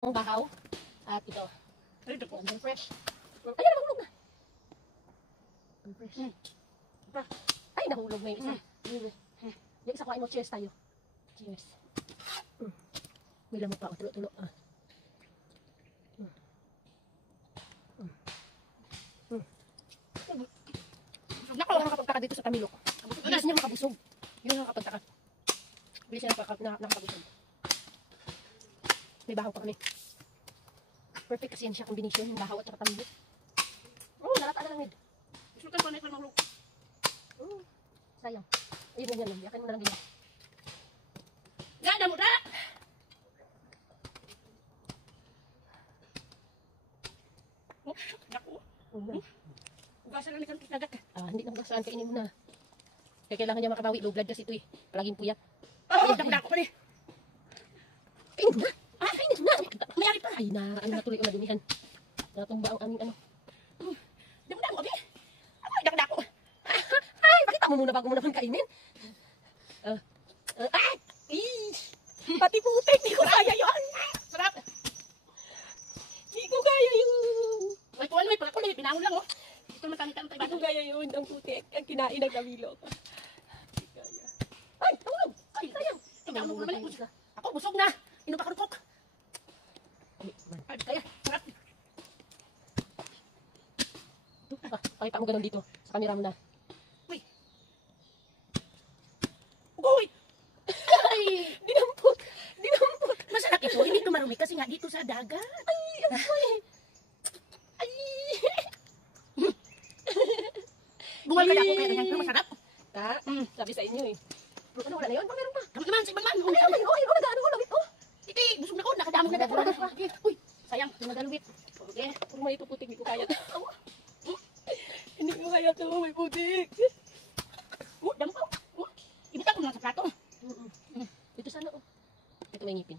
Ang bahaw. At ito. Ang fresh. Ayan, nahulog na. Ang fresh. Ay, nahulog na yung isa. Yung isa kuhain mo. Cheers tayo. Cheers. May lamok pa. Tulo-tulo. Nako, nakapagtaka dito sa Tamilok. Bilis niya makabusog. Yun ang nakapagtaka. Bilis niya nakapagusog. May bahaw pa kami. Perfect kasi yan siya combination. Yung bahaw at saka Tamilok. Oh, nalata na lang nid. Gusto ka pa na mahulog. Sayang. Ayun yan. Yakin mo na lang ganyan. Gada mo na! Oh, naku. Ugasan lang ni Nagat. Hindi na saan kainin mo na. Kaya kailangan niya makabawi. Low blood kasi ito eh. Palaging puyat. Dako pa rin. Kainin mo na. Kainin mo na. Mayari pa. Ay, natuloy ko na dunihan. Natumba ang aming ano. Damo-damo, abi. Ay, dako. Ay, pakita mo muna bago mo naman kainin. Pati putik. Di ko kaya yun. Sarap. Di ko kaya yun. May tuwan mo, pagkakulit. Pinahon lang, oh. Ito makanita ng Di ko kaya yun. Ang putik. Ang kinain ng Tamilok. Di kaya. Ay, tulog. Ay, sayang. Tingnan mo naman. Ako, busog na. Inom pa ka ng coke. Ay, kaya. Sarap. Pakita mo ganun dito. Sa camera mo na. Uy. Uy. Ay, dinampot. Dinampot. Masarap ito. Hindi ito marumi kasi nga dito sa dagat. Ay, amoy. Ay. Bungal ka na ako kaya ganyan. Pero masarap. Sabi sa inyo eh. Ano, wala na yun? Meron pa. Kamu naman, sa ibang man. Ay, nagano ko lawit. Iti, busog na ko. Nakadamog na dapat. Uy, sayang. Nagalawit. Okay. Kung may putik, hindi ko kaya to. Hindi ko kaya to, may putik. Damo ko. Ibita ko na sa plato. Dito sana, Ito may ngipin.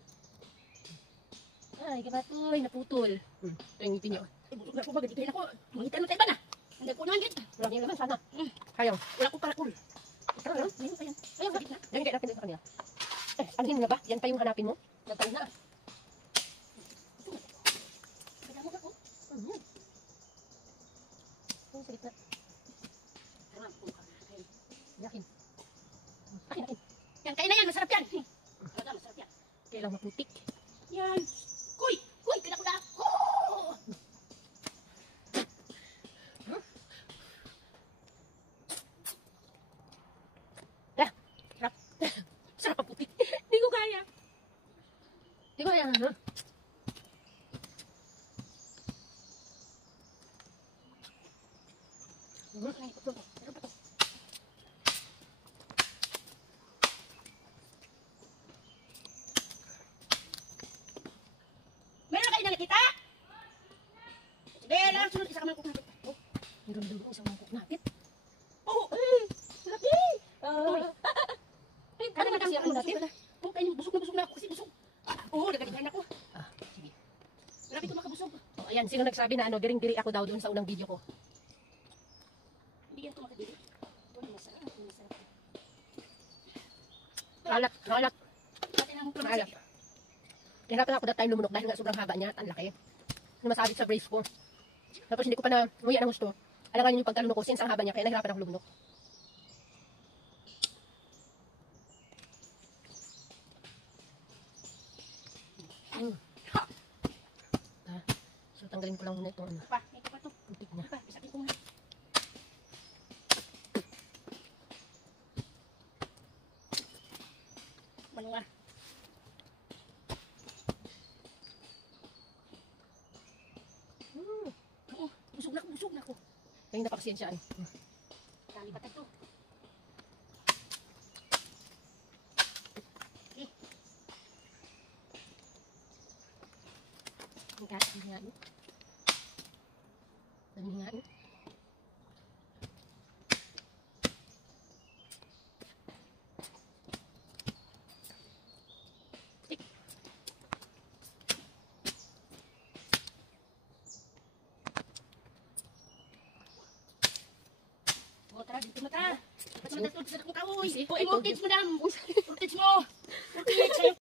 Ay, kapatoy, naputol. Ito yung ngipin niyo. Busog na ko. Magdito ako. Mangitan mo tayo ba na? Hindi ko naman git. Marami naman, sana. Sayang. Wala ko karakul. Ito lang, Ayun pa yan. Ayun, bakit na? Yan, natin sa kanila. Anuhin mo na ba? Yan pa yung hanapin mo? Nagtayo na. Kadamo ka ko. Ang sakit na. Yakin. Akin. Yan, kain na yan. Masarap yan. Talaga, masarap yan. Kailang maputik. Yan. Kuy! Kuy! Kila-kula! Oh! Sarap. Sarap ang puti. Hindi ko kaya. Di ko kaya, ha? Meron na kayo nakikita? Sige, lang. Sunod isa ka man kung nakikita. Meron doon isang mangkok natin. Oh! Sarap eh! Kada na kasi ako natin. Oh, kayo busog na ako kasi busog. Oo, nagkalihan ako. Sige. Grabe ko makabusog. Ayan, sino nagsabi na diring-diri ako daw doon sa unang video ko? Hindi yan ito makadili. Ito na masarap. Alat. Pati na akong Alat. Hirapan ako that time lumunok dahil nga sobrang haba niya at ang laki. Masabit sa brace ko. Tapos hindi ko pa na nguya ng gusto. Alangan yung pagkalunok ko since ang haba niya kaya nahirapan ako lumunok. So tanggalin ko lang muna itong ano. Pa, ito pa ito. Putik na. Pa, isakin ko nga. Ano nga? Oo, busog na ko. Kaya napakasensyaan. Dami pa ito. Hingaan. Hingaan. O, tara, dito na ta. Ba't matutod sa akong kawoy? Busy. O, i-mortgage mo, dam. Mortgage mo. Mortgage,